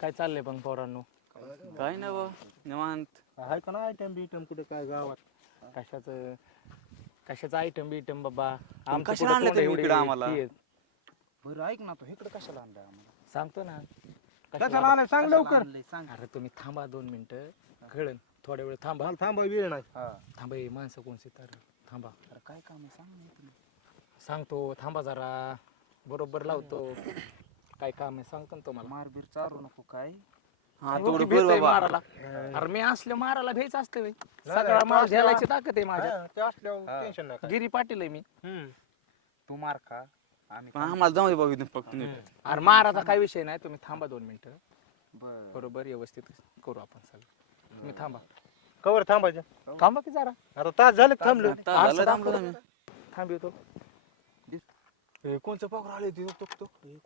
काय चाललंय पण पोरांनो? काय नाही बा निवांत. आहे का ना आयटम बिटम कुठे काय गावात? कशाचं आयटम बिटम बाबा? आमचं कशाला कुठं आणलं तोंड तुम्ही एवढे इकडं आम्हाला? हे आहेत. बरं ऐक ना, तो इकडे कशाला आणलाय आम्हाला? सांगतो ना. कशाला आलाय सांग लवकर. सांग. अरे तुम्ही थांबा 2 मिनिटं, कळन थोड्या वेळ थांबा. मला थांबा, वेळ नाही. थांबा, हे माणसं कोणची तर थांबा. अरे काय काम आहे सांग ना तुम्ही. सांगतो थांबा जरा, बरोबर लावतो. काय काम आहे सांगतो ना तुम्हाला. मारबीर चालू नको काय. हा हो तेवढं की कर भेटतंय बाबा. मारायला. अरे मी असल्या मारायला भेच असते बे. सगळा माल घ्यायची ताकद आहे माझ्या. ते असल्यावर टेन्शन नाही काय. गिरी पाटील आहे मी. तू मार का आम्ही पण आम्हाला जाऊ दे बाबा इथून फक्त नीट. अरे माराचा काही विषय नाही, तुम्ही थांबा 2 मिनिटं. बरं बरोबर व्यवस्थित करू आपण सगळं. तुम्ही थांबा. कवर थांबायचं. थांबा की जरा. अरे तास झाले थांबलो. आता झालं थांबलो आम्ही. थांबवतो. कोणचं पाखर आले ते तो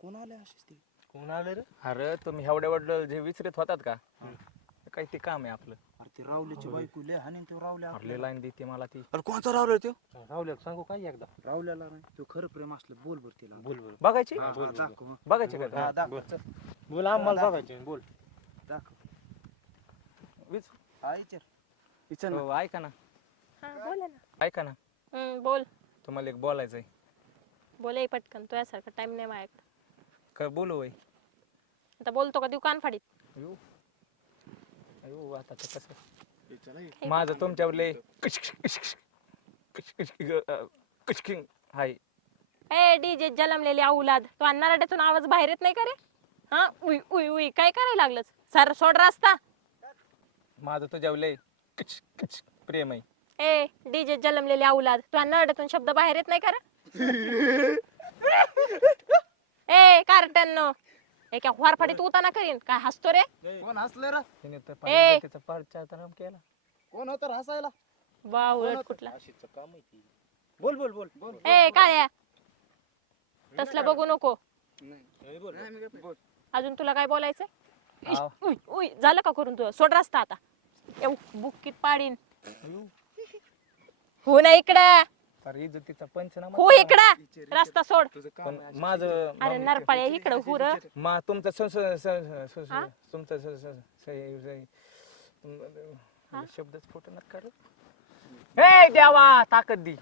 कोण आले असेच ते? कोण आले रे? अरे तुम्ही एवढ्या वडील जे विचारत होतात का, काही ते काम आहे आपलं. अरे ते रावल्याची बायको लय हाणीन ते रावल्या. आपली लाईन देते मला ती. अरे कोणचा रावला तो? रावल्या सांगू काय एकदा? रावल्याला नाही, तो खरं प्रेम असलं बोल बर तिला. बोल बोल बघायची दाखव. बघायची का? दाखव बोल आम्हाला बघायचे. बोल दाखव. विचार ना. हो, ऐका ना, हा बोला ना. ऐका ना, बोल तुम्हाला एक बोलायचंय. बोल पटकन, तुझ्यासारखा टाइम नाही माझ्याकडे. काय बोलू वय? आता बोलतो का देऊ कान फाडीत? अयो अयो, आता तर कसं माझं तुमच्यावर लय किचकिंग हाय. ए डीजे जलमलेली औलाद, तू अन्नारड्यातून आवाज बाहेर येत नाही का रे? हा उई उई उई काय करायला लागलंस? सर सोड रस्ता. माझं तुझ्यावर लय प्रेम आहे. ए डीजे जलमलेली औलाद, तू अन्नारड्यातून शब्द बाहेर येत नाही का रे? ए कार्टन एका वारफाडीत उताना करीन. काय हसतो रे? कोण हसले रे? तिने तर ए! पाहिलं त्याचा परचार केला. कोण होतं रे हसायला? बावळट कुठला. अशीच काम आहे ती. बोल बोल बोल बोल. ए काळ्या, तसलं बघू नको. बोल. अजून तुला काय बोलायचंय? आव. उई उई झालं का करून तुझं? सोड रस्ता आता. बुक्कीत पाडीन. अयो, हो ना इकडं. अरे इज्जतीचा पंचनामा. हो इकडं रस्ता सोड. पण माझं अरे नरपाळे इकडं हुर. तुमचं हा? तुमचं शब्दच फोटो नका करू. ए देवा ताकद दी.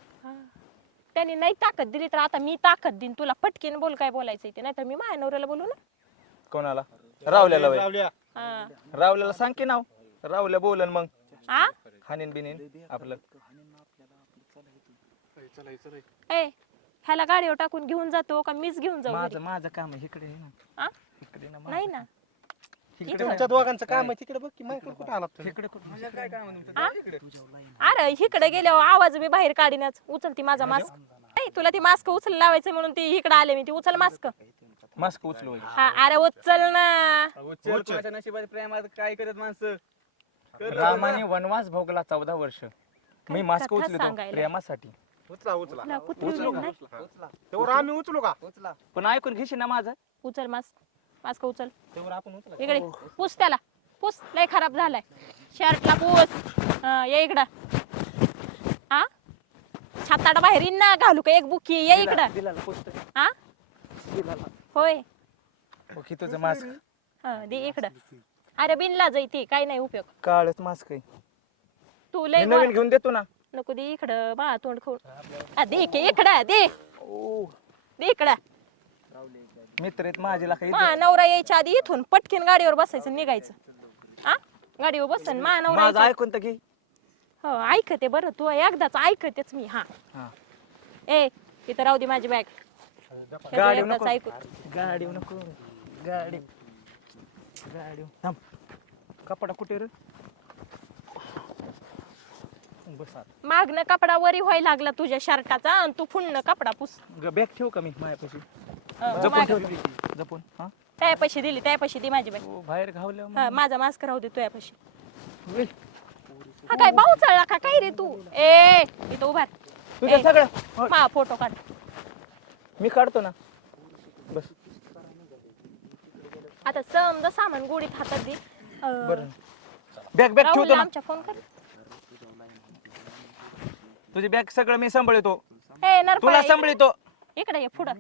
त्यांनी नाही ताकद दिली तर आता मी ताकद देईन तुला. पटकीन बोल काय बोलायचंय ते, नाहीतर मी माझ्या नवऱ्याला बोलू ना. कोणाला? रावल्याला वय. रावल्या. हा. रावल्याला सांग की नाव. रावल्या बोलन मग. आ? हानीन बिनीन आपलं. ए ह्याला गाडीवर टाकून घेऊन जातो का मीच घेऊन जाऊ घरी? माझं काम आहे इकडे ये ना. आ? इकडे ना नाही ना. इकडे तुमच्या दोघांचं काम आहे तिकडे बघ की. मायकडे कुठे आला तुम्ही? इकडे कुठं? काय काम आहे तुमचं? आ? अरे इकडे गेल्यावर आवाज बी बाहेर काढीनच. उचल ती माझा मास्क. नाही तुला ती मास्क उचल लावायचं म्हणून ती इकडे आले मी. ती उचल मास्क. मास्क उचलू. हा अरे उचल ना. कोणाच्या नशिबात प्रेमात काय करत माणसं? रामाने वनवास भोगला 14 वर्ष. मी मास्क कथा उचलतो सांगायला. प्रेमासाठी. उचला उचला. तुला कुत्री नाही. तेवर आम्ही उचलू का? पण ऐकून घेशील ना माझं? उचल मास्क. मास्क उचल. तेवर आपण उचला. इकडे पुस त्याला. पुस लय खराब झालाय. शर्टला पुस. हा ये इकडं. हा छाताडा बाहेर येईन ना. घालू का एक बुकी? ये इकडं. दिलाला पुस्तक. हा दिलाला. होय. ओके तुझं मास्क. हा दे इकडं. अरे बिनला जायती काय नाही उपयोग. काळच मास्क आहे. तू मी लय नवीन घेऊन देतो ना. नको दे इकडं. बा तोंड खाऊन. दे की इकडं दे. दे इकडं. मित्र आहेत माझे काही. मा नवरा यायच्या आधी इथून पटकीन गाडीवर बसायचं निघायचं. हा गाडीवर बसन मा नवरा माझं यायच्या- ऐकून तर घे. हो ऐकते बरं तू एकदाच ऐकतेच मी. हा हा. ए इथं राहू दे माझी बॅग. गाडी एकदाच नको. ऐकू. गाडी नको. गाडी थांब. कपडा कुठे रे? बस आता. मागणं कपडा वरी व्हायला लागला तुझ्या शर्टाचा आणि तू पुन्हा कपडा पुस. बॅग ठेवू का मी माझ्यापाशी? हो, जपून मागं. ठेव. जपून. हा त्या पैसे दिली त्या पैसे दे माझी बॅग. हो, बाहेर घावलं हा माझा मास्क राहू दे तुझ्या पैसे. हा काय भाऊ चढला का काय रे तू? ए इथं उभा राह. तुझं ए, सगळं मा फोटो काढ. मी काढतो ना. बस आता समजा सामान गोडीत हातात दे. बरं. बॅग बॅग ठेवतो राहुलला ना. आमच्या फोन कर. तुझी बॅग सगळं मी सांभाळतो. ए नरपाळे, तुला इकडे- सांभाळतो. इकडे ये पुढं.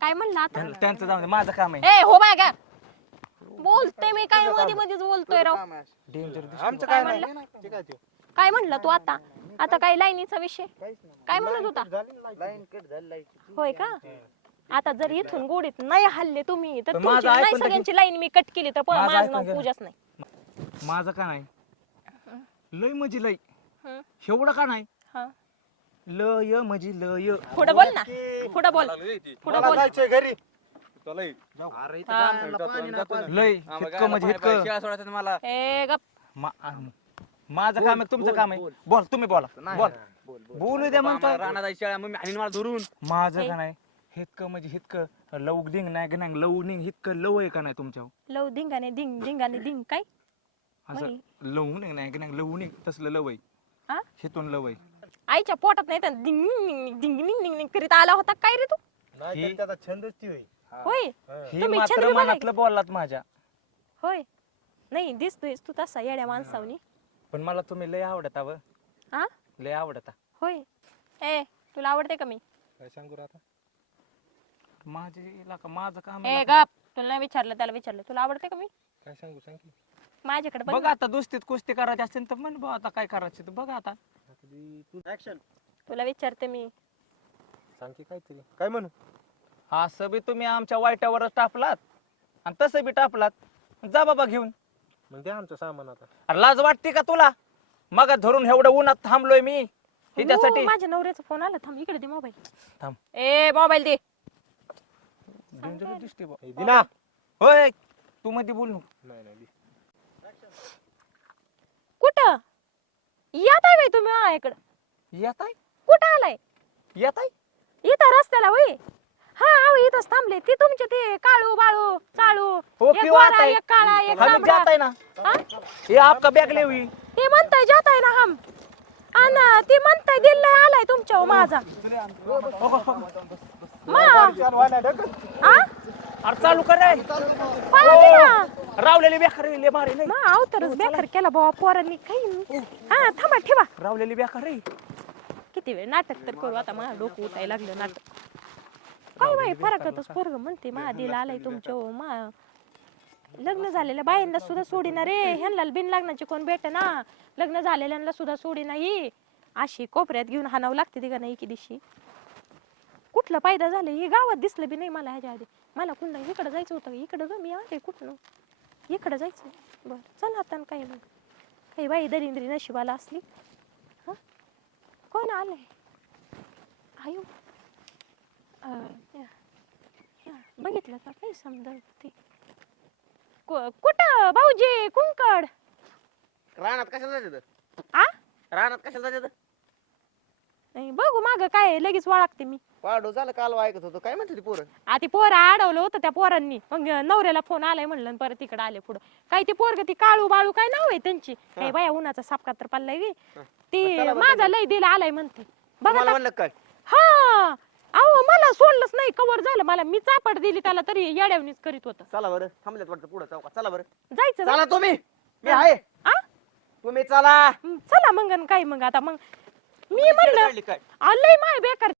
काय म्हणलं आता? त्यांचं जाऊ दे, माझं काम आहे. ए हो बाय का बोल बोलते मी काय मध्ये मध्येच बोलतोय राव. डेंजर आमचं काय काय म्हणलं? नाही ते काय त्यो काय म्हणलं तू आता आता काय लाईनीचा विषय काय म्हणत होता? लाईन कट झाली लाईन होय का? आता जर इथून गोडीत नाही हल्ले तुम्ही तर पण तुमची माझं नाही ऐकून तर सगळ्यांची लाईन मी कट केली तर माझं माझं ऐकून नाव घ्या. पूजाच नाही. माझं का नाही लय म्हणजे लय हं. एवढं का नाही हा. लय म्हणजे लय पुढं बोल ना पुढं बोल पुढं बोल. जायचंय घरी चला ये. अरे इथं हा. बांधायला पाणी नाही, पाणी. लय आम्हाला इतकं गावाला म्हणजे बाहेर बाहेर इतकं शिळा सोडायचं मला. ए गप. माझं काम आहे तुमचं काम आहे बोल तुम्ही बोला नाही, बोल नाही, बोल, बोल. बोलू द्या आम्हाला म्हणतो रानात जायची शाळा मम्मी हाणीन मला धरून. माझं का नाही इतकं म्हणजे इतकं लव डिंग नाही का नाही लव डिंग इतकं लव आहे का नाही तुमच्या लव धिंगाने धिंग धिंगाने धिंग काय असं म्हणे? लव डिंग नाही का नाही लव डिंग तसलं लव आहे हा? हिथून लव आहे आईच्या पोटात नाही तर डिंग डिंग डिंग डिंग डिंग डिंग करीत आला होता काय रे तू? नाही तर त्याचा छंदच ती होई होय हे तुम्ही मात्र छंद बघाय मनातलं बोललात माझ्या होय नाही दिसतोय तू तसा येड्या माणसावनी. पण मला तुम्ही लय आवडता व हा लय आवडता होय. ए तुला आवडते का मी? काय सांगू रे आता माझं काम ए आहे. गप. तुला नाही विचारलं त्याला विचारलं तुला आवडते का मी? काय सांगू सांग की माझ्याकडे बघ बघ ना. आता दुसतीत कुस्ती करायची असेल तर म्हण बा आता काय करायचं तर बघ आता तू ऍक्शन तुला विचारते मी. सांग की काहीतरी काय म्हणू असं बी तुम्ही आमच्या वाईटावरच टापलात आणि तसं बी टापलात जा बाबा घेऊन मग द्या आमचं सामान आता अरे लाज वाटते का तुला मग धरून एवढं उन्हात थांबलोय मी हिच्यासाठी हो, माझ्या नवऱ्याचा फोन आला. थांब इकडे दे मोबाईल. थांब. ए मोबाईल दे. डेंजर दिसते बा. ए, दिना होय तू मध्ये बोल नको नाही नाही कुठं येत आहे बाई तुम्ही माझ्याकडे? येत आहे कुठं आलाय? येत आहे इथं रस्त्याला होय. हा अहो इथंच थांबले. ते तुमचे ते काळू बाळू चाळू हो, एक पिऊ आता गोरा आहे. एक काळा एक हम तांबडा. जात आहे ना हा? ये आपका बैग ले हुई ते म्हणताय जात आहे ना हम आणि ती म्हणताय दिल्ली आलाय तुमच्या माझा मा हा अरे चालू कर रे पळा दे ना. रावलेली बेकार रे, ले मारे नाही मा अवतरच बेकार केला बाबा पोरांनी काही. हा थांबा ठेवा. रावलेली बेकार रे किती वेळ नाटक तर करू आता. माझं डोकं उठायला लागलं नाटक. काय बाई फरकतच पोरग म्हणते मा दिला आलाय तुमच्या मा लग्न झालेल्या बायांना सुद्धा सोडीना रे. ह्यांना बिन लग्नाचे कोण भेट ना. लग्न झालेल्यांना सुद्धा सोडी नाही. अशी कोपऱ्यात घेऊन हाणावं लागते ती का नाही की दिवशी. कुठलं फायदा झालं हे गावात दिसलं बी नाही मला ह्याच्या आधी. मला कुठं इकडं जायचं होतं इकडं ग मी आले कुठं इकडं जायचं. बरं चल आता न काही मग काही बाई दरिंद्री नशिबाला असली. हा कोण आलंय? आयो बघितलं का काही समजा ते कुठं भाऊजी कुंकड रानात कशाला जायचं आ रानात कशाला जायचं नाही बघू माग काय लगेच वाळगते मी. वाढो झालं काल ऐकत होतो काय म्हणते ती पोरं आधी पोरं अडवलं होतं त्या पोरांनी. मग नवऱ्याला फोन आलाय म्हणलं आणि परत इकडे आले पुढं. काय ती पोरग ती काळू बाळू काय नाव आहे त्यांची काय बाया उन्हाचा सापका तर पडलाय गे. ती चला बरं माझा लय दिला आलाय म्हणते बघा तुम्हाला आता. म्हणलं काय हा अहो मला सोडलंच नाही कवर झालं. मला मी चापट दिली त्याला तरी येड्यावणीच करीत होता. चला बरं थांबल्यात वाटतं पुढं चौकात चला बरं जायचं चला तुम्ही मी आहे आ? तुम्ही चला चला मग आणि काय मग आता मग मी म्हणलं काय आलंय माय बेकार